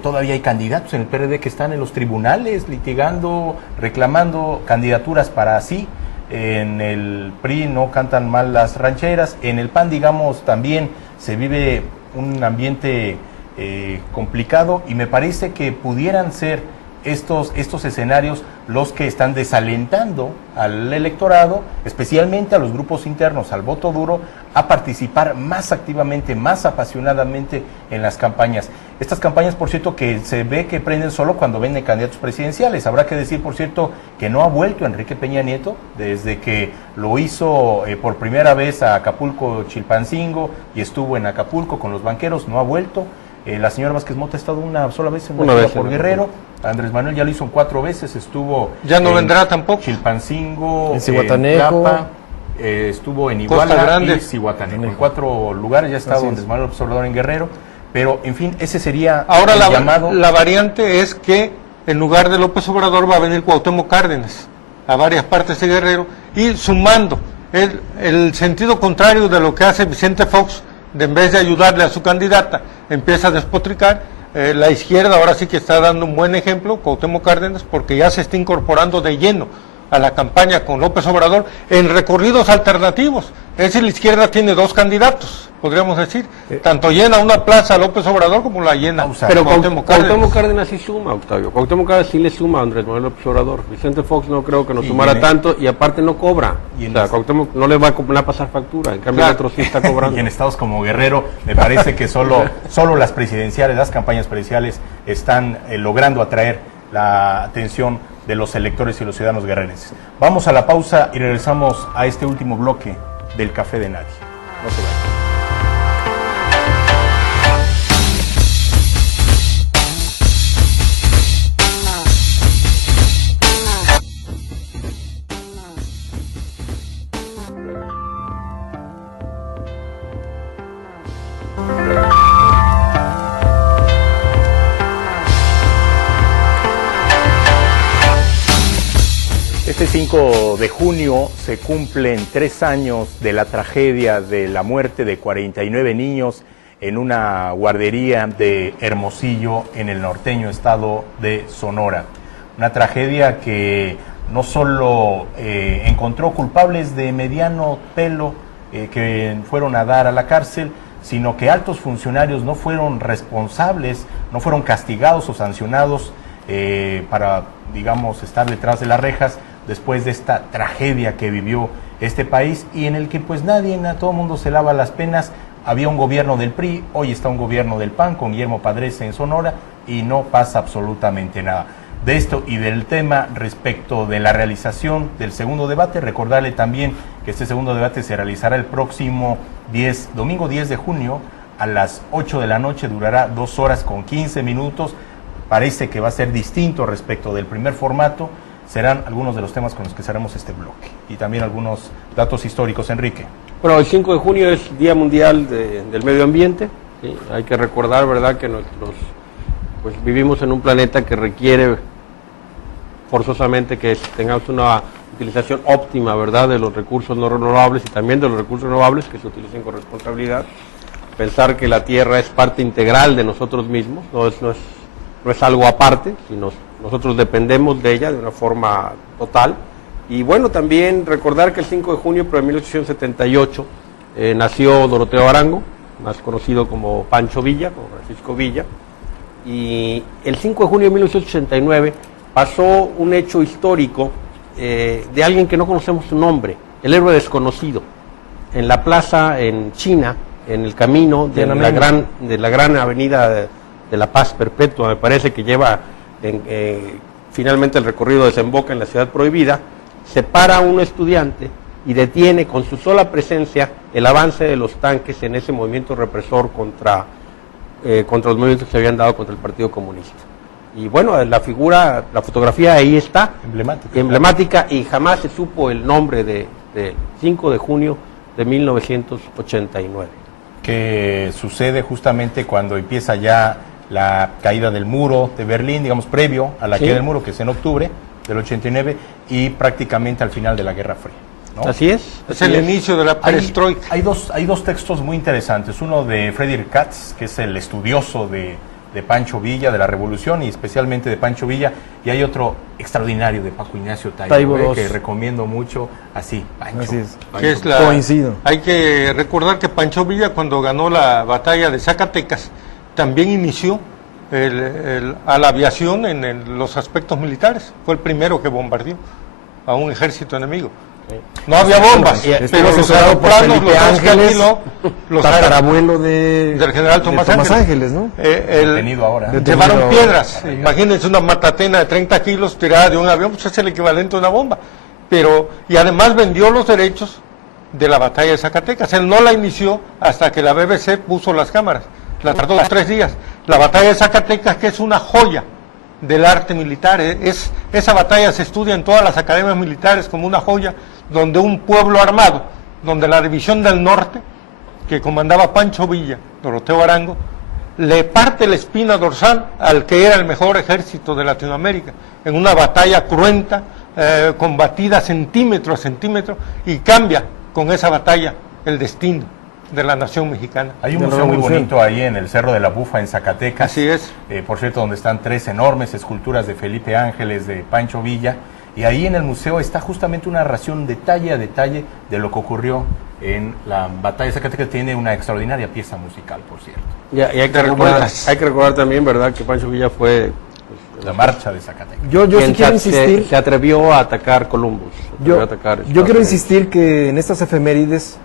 Todavía hay candidatos en el PRD que están en los tribunales litigando, reclamando candidaturas para sí. En el PRI no cantan mal las rancheras, en el PAN, digamos, también se vive un ambiente complicado, y me parece que pudieran ser estos escenarios los que están desalentando al electorado, especialmente a los grupos internos, al voto duro, a participar más activamente, más apasionadamente en las campañas. Estas campañas, por cierto, que se ve que prenden solo cuando venden candidatos presidenciales. Habrá que decir, por cierto, que no ha vuelto Enrique Peña Nieto desde que lo hizo por primera vez a Acapulco Chilpancingo y estuvo en Acapulco con los banqueros, no ha vuelto. La señora Vázquez Mota ha estado una sola vez en una gira por Guerrero. Andrés Manuel ya lo hizo 4 veces, estuvo... Ya no vendrá tampoco. Chilpancingo, en Zihuatanejo, Tlapa, estuvo en Iguala y Zihuatanejo. En 4 lugares ya ha estado Andrés Manuel López Obrador en Guerrero, pero en fin, ese sería ahora el llamado. La variante es que en lugar de López Obrador va a venir Cuauhtémoc Cárdenas a varias partes de Guerrero, y sumando el sentido contrario de lo que hace Vicente Fox, de en vez de ayudarle a su candidata, empieza a despotricar. La izquierda ahora sí que está dando un buen ejemplo, Cuauhtémoc Cárdenas, porque ya se está incorporando de lleno a la campaña con López Obrador en recorridos alternativos. Es decir, la izquierda tiene 2 candidatos, podríamos decir. Tanto llena una plaza López Obrador como la llena pero Cuauhtémoc Cuauhtémoc Cárdenas sí suma, Octavio. Cuauhtémoc Cárdenas sí le suma a Andrés Manuel López Obrador. Vicente Fox no creo que nos sumara tanto, y aparte no cobra. O sea, Cuauhtémoc no le va a pasar factura, en cambio el otro sí está cobrando. Y en estados como Guerrero, me parece que solo las presidenciales, las campañas presidenciales están logrando atraer la atención de los electores y los ciudadanos guerrerenses. Vamos a la pausa y regresamos a este último bloque del Café de Nadie. No se vayan. Este 5 de junio se cumplen 3 años de la tragedia de la muerte de 49 niños en una guardería de Hermosillo, en el norteño estado de Sonora. Una tragedia que no solo encontró culpables de mediano pelo que fueron a dar a la cárcel, sino que altos funcionarios no fueron responsables, no fueron castigados o sancionados para, digamos, estar detrás de las rejas después de esta tragedia que vivió este país, y en el que pues todo el mundo se lava las penas. Había un gobierno del PRI, hoy está un gobierno del PAN con Guillermo Padrese en Sonora, y no pasa absolutamente nada. De esto y del tema respecto de la realización del segundo debate, recordarle también que este segundo debate se realizará el próximo domingo 10 de junio a las 8 de la noche, durará 2 horas con 15 minutos. Parece que va a ser distinto respecto del primer formato. Serán algunos de los temas con los que cerramos este bloque, y también algunos datos históricos. Enrique. Bueno, el 5 de junio es Día Mundial del Medio Ambiente. ¿Sí? Hay que recordar, ¿verdad?, que pues vivimos en un planeta que requiere forzosamente que tengamos una utilización óptima, ¿verdad?, de los recursos no renovables y también de los recursos renovables, que se utilicen con responsabilidad. Pensar que la Tierra es parte integral de nosotros mismos, no es algo aparte, sino nosotros dependemos de ella de una forma total. Y bueno, también recordar que el 5 de junio de 1878 nació Doroteo Arango, más conocido como Pancho Villa, como Francisco Villa, y el 5 de junio de 1889 pasó un hecho histórico de alguien que no conocemos su nombre, el héroe desconocido, en la plaza en China, en el camino de la gran avenida de la Paz Perpetua, me parece que lleva finalmente el recorrido desemboca en la Ciudad Prohibida. Se para un estudiante y detiene con su sola presencia el avance de los tanques en ese movimiento represor contra los movimientos que se habían dado contra el Partido Comunista. Y bueno, la fotografía ahí está, emblemática, y jamás se supo el nombre del 5 de junio de 1989. Que sucede justamente cuando empieza ya la caída del muro de Berlín, digamos previo a la caída del muro, que es en octubre del 89, y prácticamente al final de la Guerra Fría, ¿no? Así es. Es el inicio de la perestroika. Hay dos textos muy interesantes, uno de Friedrich Katz, que es el estudioso de Pancho Villa, de la Revolución, y especialmente de Pancho Villa, y hay otro extraordinario de Paco Ignacio Taibo, que recomiendo mucho, así, Pancho. Así es. Pancho. Coincido. Hay que recordar que Pancho Villa, cuando ganó la batalla de Zacatecas, también inició a la aviación en los aspectos militares. Fue el primero que bombardeó a un ejército enemigo. No había bombas, pero los aeroplanos, los tatarabuelo del general Tomás Ángeles, ¿no? Detenido ahora. Llevaron piedras. Imagínense una matatena de 30 kilos tirada de un avión, pues es el equivalente a una bomba. Y además vendió los derechos de la batalla de Zacatecas. Él no la inició hasta que la BBC puso las cámaras. La tardó 3 días. La batalla de Zacatecas, que es una joya del arte militar, esa batalla se estudia en todas las academias militares como una joya, donde un pueblo armado, donde la División del Norte, que comandaba Pancho Villa, Doroteo Arango, le parte la espina dorsal al que era el mejor ejército de Latinoamérica, en una batalla cruenta, combatida centímetro a centímetro, y cambia con esa batalla el destino de la nación mexicana. Hay un museo muy bonito ahí en el Cerro de la Bufa, en Zacatecas. Así es. Por cierto, donde están 3 enormes esculturas de Felipe Ángeles, de Pancho Villa, y ahí en el museo está justamente una narración detalle a detalle de lo que ocurrió en la batalla de Zacatecas. Tiene una extraordinaria pieza musical, por cierto. Y hay que recordar también, ¿verdad?, que Pancho Villa fue la marcha de Zacatecas. Yo sí quiero insistir. Se atrevió a atacar Columbus. Yo quiero insistir que en estas efemérides,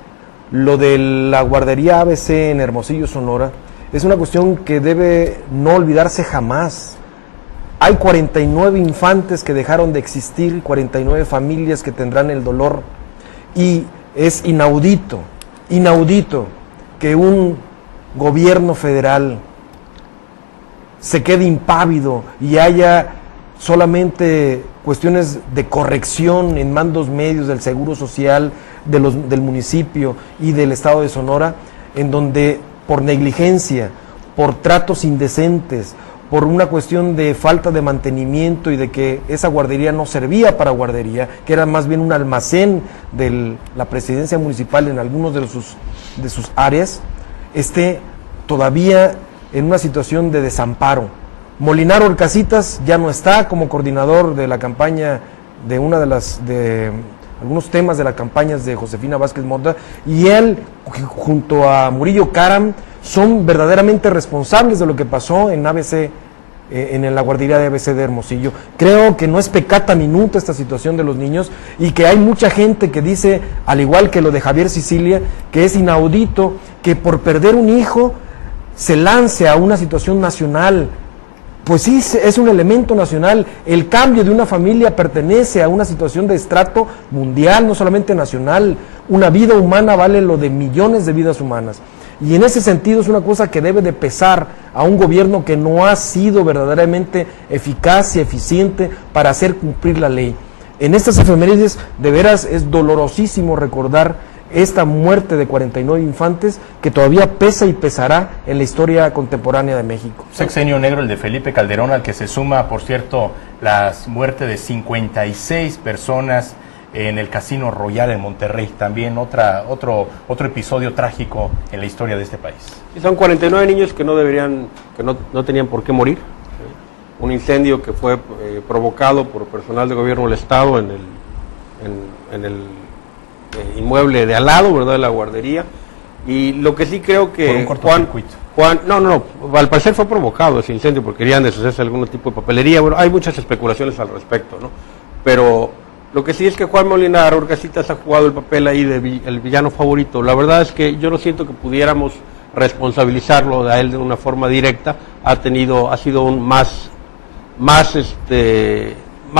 lo de la guardería ABC en Hermosillo, Sonora, es una cuestión que debe no olvidarse jamás. Hay 49 infantes que dejaron de existir, 49 familias que tendrán el dolor, y es inaudito que un gobierno federal se quede impávido y haya solamente cuestiones de corrección en mandos medios del Seguro Social, del municipio y del estado de Sonora, en donde por negligencia, por tratos indecentes, por una cuestión de falta de mantenimiento y de que esa guardería no servía para guardería, que era más bien un almacén de la presidencia municipal en algunos de sus áreas, esté todavía en una situación de desamparo. Molinaro Orcasitas ya no está como coordinador de la campaña de algunos temas de las campañas de Josefina Vázquez Mota, y él junto a Murillo Karam son verdaderamente responsables de lo que pasó en ABC, en la guardería de ABC de Hermosillo. Creo que no es pecata minuta esta situación de los niños, y que hay mucha gente que dice, al igual que lo de Javier Sicilia, que es inaudito que por perder un hijo se lance a una situación nacional. Pues sí, es un elemento nacional. El cambio de una familia pertenece a una situación de estrato mundial, no solamente nacional. Una vida humana vale lo de millones de vidas humanas. Y en ese sentido es una cosa que debe de pesar a un gobierno que no ha sido verdaderamente eficaz y eficiente para hacer cumplir la ley. En estas efemérides, de veras, es dolorosísimo recordar esta muerte de 49 infantes que todavía pesa y pesará en la historia contemporánea de México. Sexenio negro el de Felipe Calderón, al que se suma, por cierto, la muerte de 56 personas en el Casino Royal en Monterrey. También otro episodio trágico en la historia de este país. Y son 49 niños que no tenían por qué morir. Un incendio que fue provocado por personal de gobierno del Estado en el inmueble de al lado, ¿verdad?, de la guardería. Y lo que sí creo que por un cortocircuito. No, al parecer fue provocado ese incendio porque querían deshacerse de algún tipo de papelería. Bueno, hay muchas especulaciones al respecto, ¿no? Pero Lo que sí es que Juan Molina Orcasitas ha jugado el papel ahí de el villano favorito. La verdad es que yo no siento que pudiéramos responsabilizarlo a él de una forma directa. Ha sido un más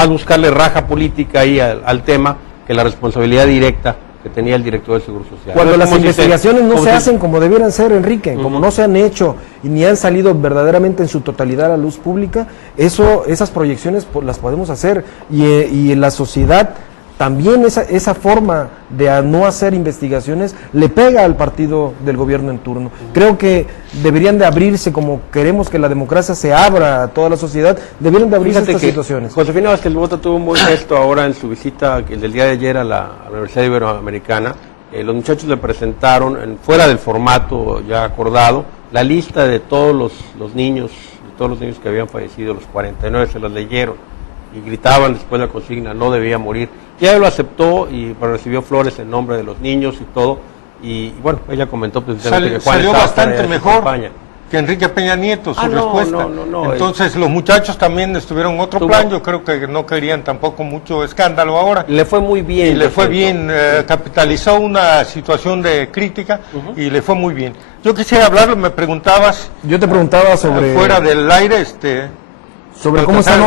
buscarle raja política ahí al tema que la responsabilidad directa que tenía el director del Seguro Social. Cuando las investigaciones no se si- hacen como debieran ser, Enrique, como no se han hecho y ni han salido verdaderamente en su totalidad a la luz pública, esas proyecciones las podemos hacer y en la sociedad también esa forma de no hacer investigaciones le pega al partido del gobierno en turno. Creo que deberían de abrirse, como queremos que la democracia se abra a toda la sociedad, deberían de abrirse estas situaciones. Josefina Vázquez Mota tuvo un buen gesto ahora en su visita del día de ayer a la Universidad Iberoamericana. Los muchachos le presentaron, fuera del formato ya acordado, la lista de todos los niños que habían fallecido, los 49 se los leyeron y gritaban después de la consigna, no debía morir. Ya él lo aceptó y recibió flores en nombre de los niños y todo. Y bueno, ella comentó precisamente que Juan salió estaba bastante fuera de su mejor campaña. que Enrique Peña Nieto, su No, respuesta. no, Entonces los muchachos también estuvieron en otro plan, yo creo que no querían tampoco mucho escándalo ahora. Le fue muy bien. Y le fue bien, capitalizó una situación de crítica y le fue muy bien. Yo quisiera hablar, me preguntabas... Yo te preguntaba sobre... fuera del aire, sobre cómo están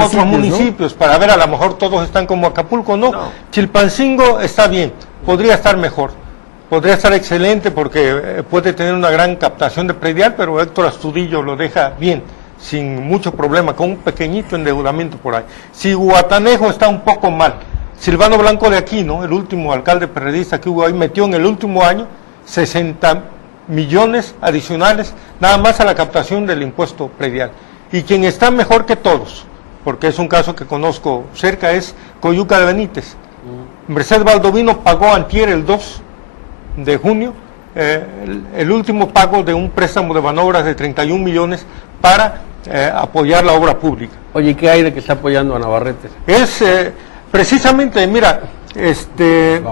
otros municipios, ¿no? Para ver, a lo mejor todos están como Acapulco, no. Chilpancingo está bien, podría estar mejor, podría estar excelente porque puede tener una gran captación de predial, pero Héctor Astudillo lo deja bien, sin mucho problema, con un pequeñito endeudamiento por ahí. Zihuatanejo está un poco mal. Silvano Blanco de Aquino, el último alcalde periodista que hubo ahí, metió en el último año 60 millones adicionales nada más a la captación del impuesto predial. Y quien está mejor que todos, porque es un caso que conozco cerca, es Coyuca de Benítez. Merced Baldovino pagó antier, el 2 de junio, el último pago de un préstamo de Banobras de 31 millones para apoyar la obra pública. Oye, ¿qué hay de que está apoyando a Navarrete? Es precisamente, mira, de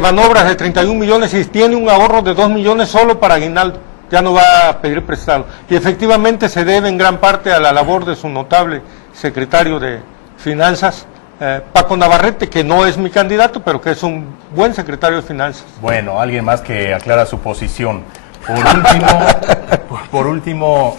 Banobras de 31 millones y tiene un ahorro de 2 millones solo para aguinaldo. Ya no va a pedir prestado. Y efectivamente se debe en gran parte a la labor de su notable secretario de Finanzas, Paco Navarrete, que no es mi candidato, pero que es un buen secretario de Finanzas. Bueno, alguien más que aclara su posición. Por último,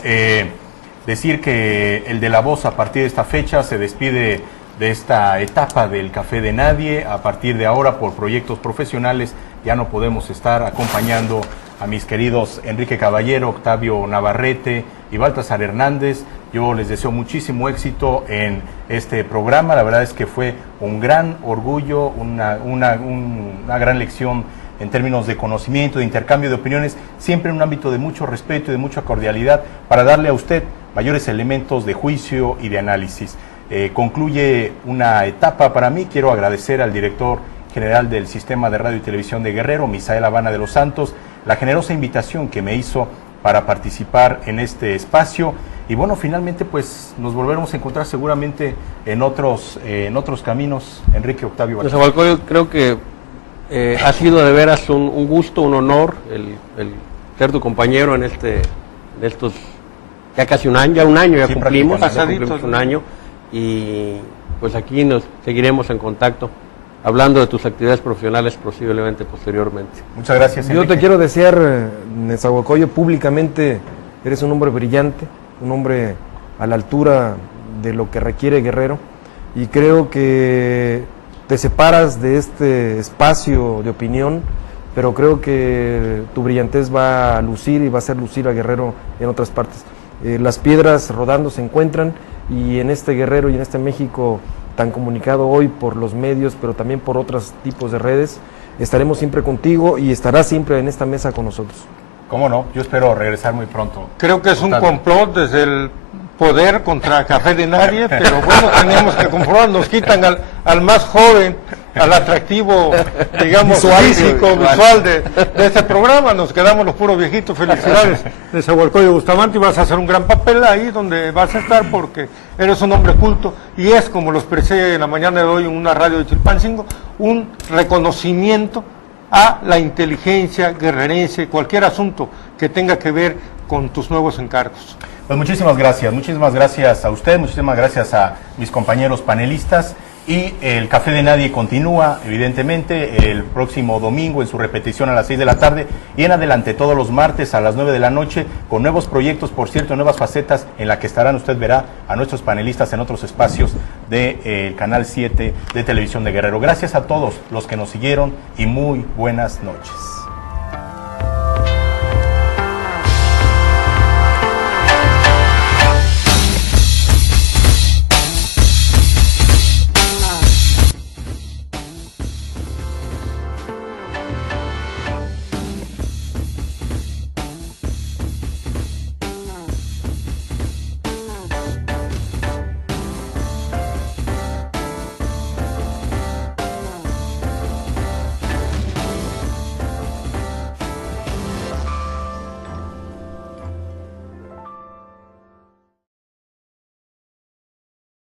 decir que el de La Voz a partir de esta fecha se despide de esta etapa del Café de Nadie. A partir de ahora, por proyectos profesionales, ya no podemos estar acompañando a mis queridos Enrique Caballero, Octavio Navarrete y Baltasar Hernández. Yo les deseo muchísimo éxito en este programa. La verdad es que fue un gran orgullo, una gran lección en términos de conocimiento, de intercambio de opiniones, siempre en un ámbito de mucho respeto y de mucha cordialidad, para darle a usted mayores elementos de juicio y de análisis. Concluye una etapa para mí. Quiero agradecer al director general del Sistema de Radio y Televisión de Guerrero, Misael Habana de los Santos, la generosa invitación que me hizo para participar en este espacio. Y bueno, finalmente pues nos volveremos a encontrar seguramente en otros caminos. Enrique, Octavio. Pues, Agualcoyo, creo que ha sido de veras un gusto, un honor el ser tu compañero en estos ya casi un año, ya cumplimos un año, y pues aquí nos seguiremos en contacto, hablando de tus actividades profesionales posiblemente posteriormente. Muchas gracias, Enrique. Yo te quiero desear, Nezahualcóyotl, públicamente, eres un hombre brillante, un hombre a la altura de lo que requiere Guerrero, y creo que te separas de este espacio de opinión, pero creo que tu brillantez va a lucir y va a hacer lucir a Guerrero en otras partes. Las piedras rodando se encuentran, y en este Guerrero y en este México tan comunicado hoy por los medios, pero también por otros tipos de redes, estaremos siempre contigo y estarás siempre en esta mesa con nosotros. ¿Cómo no? Yo espero regresar muy pronto. Creo que es un complot desde el poder contra Café de Nadie, pero bueno, teníamos que comprobar, nos quitan al más joven, al atractivo, digamos, físico, visual de este programa, nos quedamos los puros viejitos. Felicidades, Nezahualcóyotl Bustamante, y vas a hacer un gran papel ahí donde vas a estar, porque eres un hombre culto, y es, como lo expresé en la mañana de hoy en una radio de Chilpancingo, un reconocimiento a la inteligencia guerrerense, cualquier asunto que tenga que ver con tus nuevos encargos. Pues muchísimas gracias a usted, muchísimas gracias a mis compañeros panelistas, Y el Café de Nadie continúa, evidentemente, el próximo domingo en su repetición a las 6 de la tarde y en adelante todos los martes a las 9 de la noche con nuevos proyectos, por cierto, nuevas facetas en la que estarán, usted verá a nuestros panelistas en otros espacios del Canal 7 de Televisión de Guerrero. Gracias a todos los que nos siguieron y muy buenas noches.